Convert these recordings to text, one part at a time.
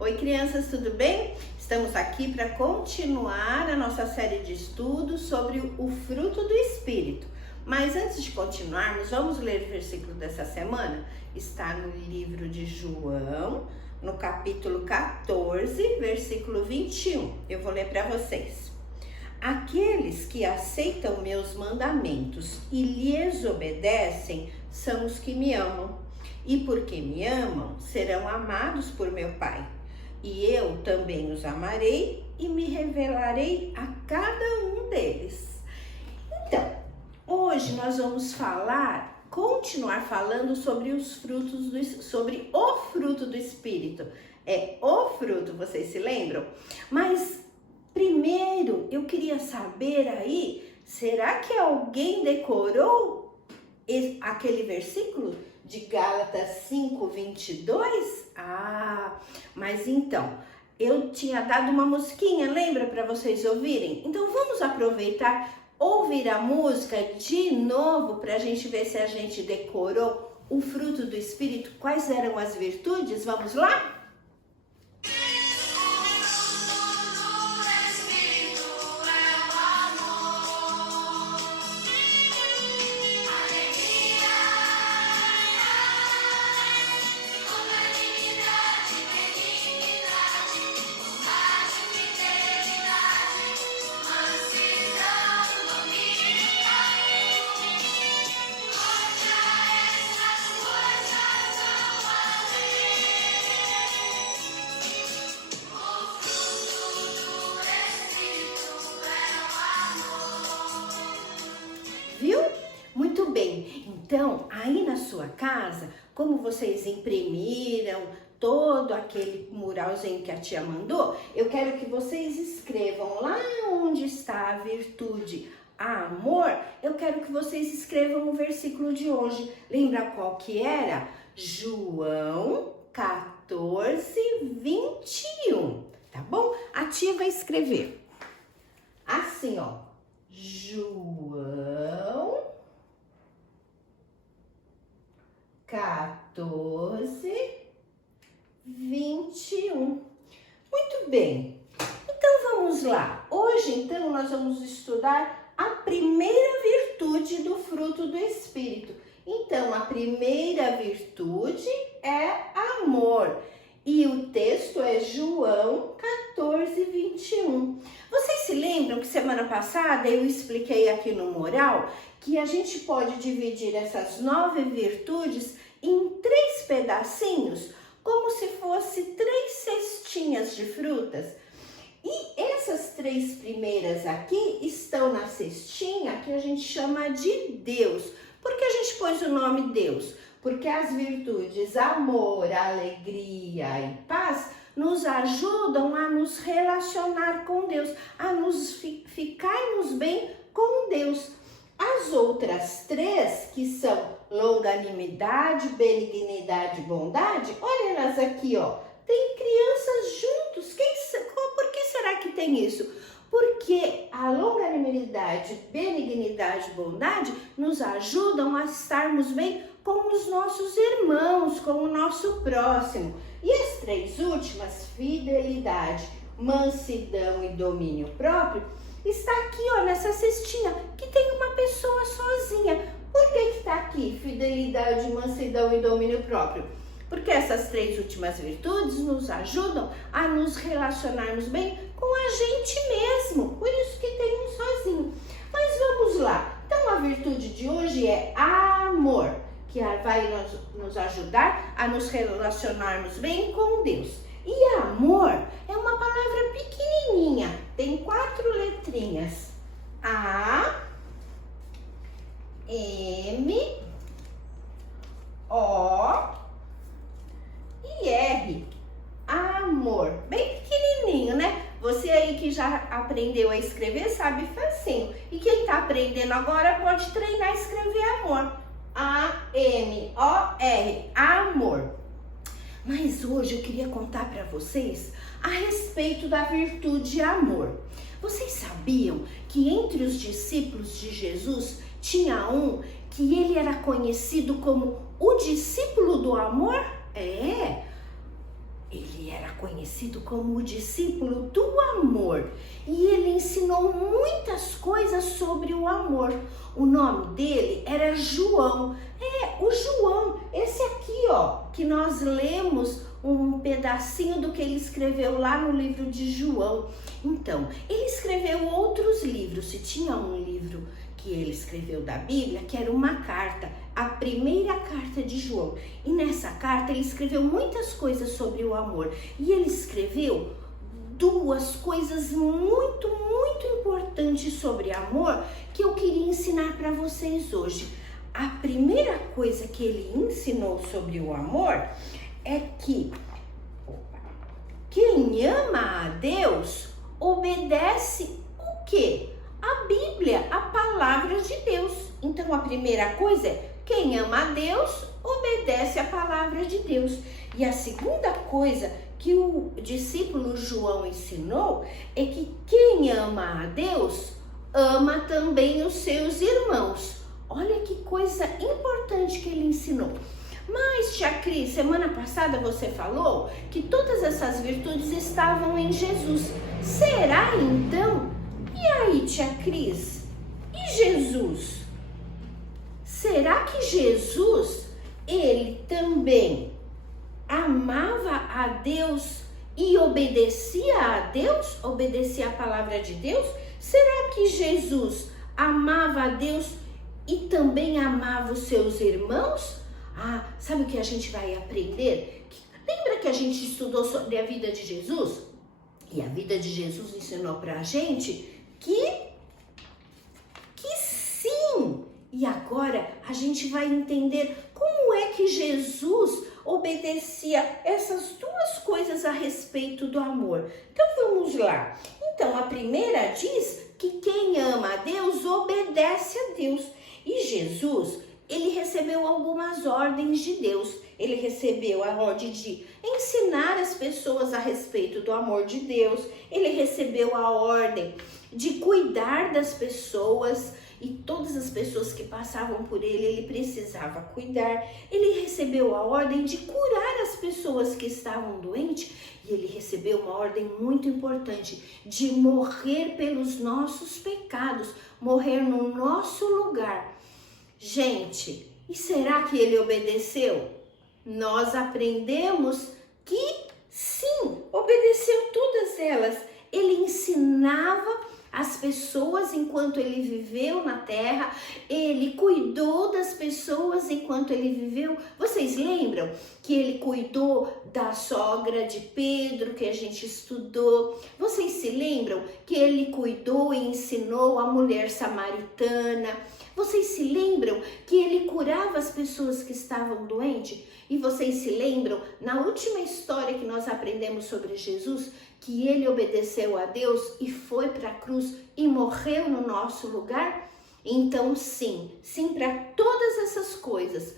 Oi, crianças, tudo bem? Estamos aqui para continuar a nossa série de estudos sobre o fruto do Espírito. Mas antes de continuarmos, vamos ler o versículo dessa semana? Está no livro de João, no capítulo 14, versículo 21. Eu vou ler para vocês. Aqueles que aceitam meus mandamentos e lhes obedecem são os que me amam. E porque me amam, serão amados por meu Pai. E eu também os amarei e me revelarei a cada um deles. Então, hoje nós vamos continuar falando sobre os frutos sobre o fruto do Espírito. É o fruto, vocês se lembram? Mas primeiro eu queria saber aí, será que alguém decorou aquele versículo de Gálatas 5:22? Mas então, eu tinha dado uma musiquinha, lembra, para vocês ouvirem? Então vamos aproveitar, ouvir a música de novo para a gente ver se a gente decorou o fruto do Espírito, quais eram as virtudes? Vamos lá? Viu? Muito bem. Então, aí na sua casa, como vocês imprimiram todo aquele muralzinho que a tia mandou, eu quero que vocês escrevam lá onde está a virtude, amor. Eu quero que vocês escrevam o versículo de hoje. Lembra qual que era? João 14:21. Tá bom? A tia vai escrever assim, ó. João 14:21. Muito bem. Então vamos lá. Hoje, então, nós vamos estudar a primeira virtude do fruto do Espírito. Então, a primeira virtude é amor. E o texto é João 14:21. Vocês se lembram que semana passada eu expliquei aqui no Moral que a gente pode dividir essas 9 virtudes em 3 pedacinhos, como se fosse 3 cestinhas de frutas. E essas 3 primeiras aqui estão na cestinha que a gente chama de Deus. Por que a gente pôs o nome Deus? Porque as virtudes amor, alegria e paz nos ajudam a nos relacionar com Deus, a nos ficarmos bem com Deus. As outras 3, que são longanimidade, benignidade e bondade, olha elas aqui, ó. Tem crianças juntos. Por que será que tem isso? Porque a longanimidade, benignidade e bondade nos ajudam a estarmos bem com os nossos irmãos, com o nosso próximo. E as 3 últimas, fidelidade, mansidão e domínio próprio, está aqui, ó, nessa cestinha, que tem uma pessoa sozinha. Por que está aqui fidelidade, mansidão e domínio próprio? Porque essas 3 últimas virtudes nos ajudam a nos relacionarmos bem com a gente mesmo. Por isso que tem um sozinho. Mas vamos lá. Então a virtude de hoje é amor, que vai nos ajudar a nos relacionarmos bem com Deus. E amor é uma palavra pequenininha, tem 4 letrinhas. A, M, O e R. Amor. Bem pequenininho, né? Você aí que já aprendeu a escrever sabe facinho. E quem tá aprendendo agora pode treinar a escrever amor. A-M-O-R, amor. Mas hoje eu queria contar para vocês a respeito da virtude amor. Vocês sabiam que entre os discípulos de Jesus tinha um que ele era conhecido como o discípulo do amor? ele era conhecido como o discípulo do amor e ele ensinou muitas coisas sobre o amor. O nome dele era João. O João, esse aqui, ó, que nós lemos um pedacinho do que ele escreveu lá no livro de João. Então, ele escreveu outros livros. Se tinha um livro que ele escreveu da Bíblia, que era uma carta, a primeira carta de João. E nessa carta ele escreveu muitas coisas sobre o amor. E ele escreveu duas coisas muito importantes sobre amor que eu queria ensinar para vocês hoje. A primeira coisa que ele ensinou sobre o amor é que quem ama a Deus obedece o quê? A Bíblia, a palavra de Deus. Então a primeira coisa é, quem ama a Deus obedece a palavra de Deus. E a segunda coisa que o discípulo João ensinou é que quem ama a Deus ama também os seus irmãos. Olha que coisa importante que ele ensinou. Mas, tia Cris, semana passada você falou que todas essas virtudes estavam em Jesus. Será então? E aí, tia Cris? E Jesus? Será que Jesus, ele também amava a Deus e obedecia a Deus? Obedecia a palavra de Deus? Será que Jesus amava a Deus e também amava os seus irmãos? Sabe o que a gente vai aprender? Lembra que a gente estudou sobre a vida de Jesus? E a vida de Jesus ensinou pra gente que sim. E agora a gente vai entender como é que Jesus obedecia essas duas coisas a respeito do amor. Então vamos lá. Então a primeira diz que quem ama a Deus obedece a Deus. E Jesus, ele recebeu algumas ordens de Deus. Ele recebeu a ordem de ensinar as pessoas a respeito do amor de Deus. Ele recebeu a ordem de cuidar das pessoas e todas as pessoas que passavam por ele precisava cuidar. Ele recebeu a ordem de curar as pessoas que estavam doentes e ele recebeu uma ordem muito importante de morrer pelos nossos pecados, morrer no nosso lugar. Gente, e será que ele obedeceu? Nós aprendemos que sim, obedeceu todas elas. Ele ensinava as pessoas enquanto ele viveu na terra, ele cuidou das pessoas enquanto ele viveu. Vocês lembram que ele cuidou da sogra de Pedro, que a gente estudou? Vocês se lembram que ele cuidou e ensinou a mulher samaritana? Vocês se lembram que ele curava as pessoas que estavam doentes? E vocês se lembram, na última história que nós aprendemos sobre Jesus, que ele obedeceu a Deus e foi para a cruz e morreu no nosso lugar? Então sim para todas essas coisas.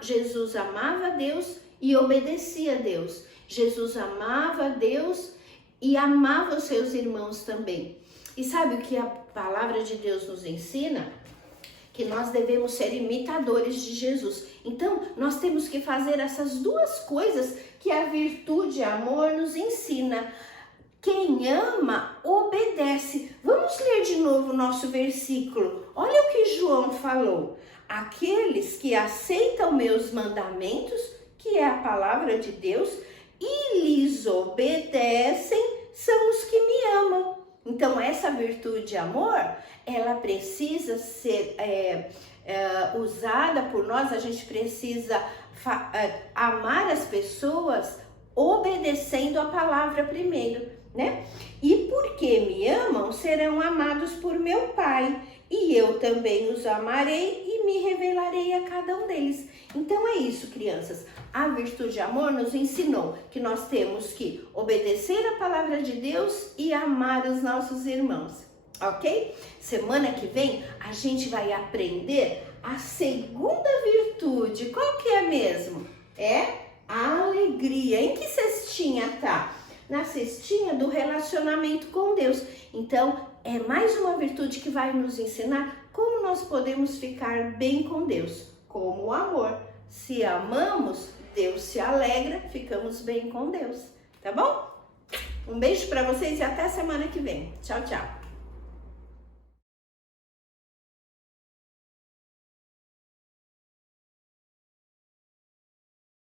Jesus amava a Deus e obedecia a Deus. Jesus amava a Deus e amava os seus irmãos também. E sabe o que a palavra de Deus nos ensina? Que nós devemos ser imitadores de Jesus. Então, nós temos que fazer essas duas coisas que a virtude amor nos ensina. Quem ama, obedece. Vamos ler de novo o nosso versículo. Olha o que João falou. Aqueles que aceitam meus mandamentos, que é a palavra de Deus, e lhes obedecem, são os que me amam. Então, essa virtude amor, ela precisa ser usada por nós. A gente precisa amar as pessoas obedecendo a palavra primeiro, né? E porque me amam, serão amados por meu Pai. E eu também os amarei e me revelarei a cada um deles. Então é isso, crianças. A virtude amor nos ensinou que nós temos que obedecer a palavra de Deus e amar os nossos irmãos, ok? Semana que vem a gente vai aprender a segunda virtude. Qual que é mesmo? É a alegria. Em que cestinha tá? Na cestinha do relacionamento com Deus. Então, é mais uma virtude que vai nos ensinar como nós podemos ficar bem com Deus, como o amor. Se amamos, Deus se alegra, ficamos bem com Deus, tá bom? Um beijo para vocês e até semana que vem. Tchau, tchau.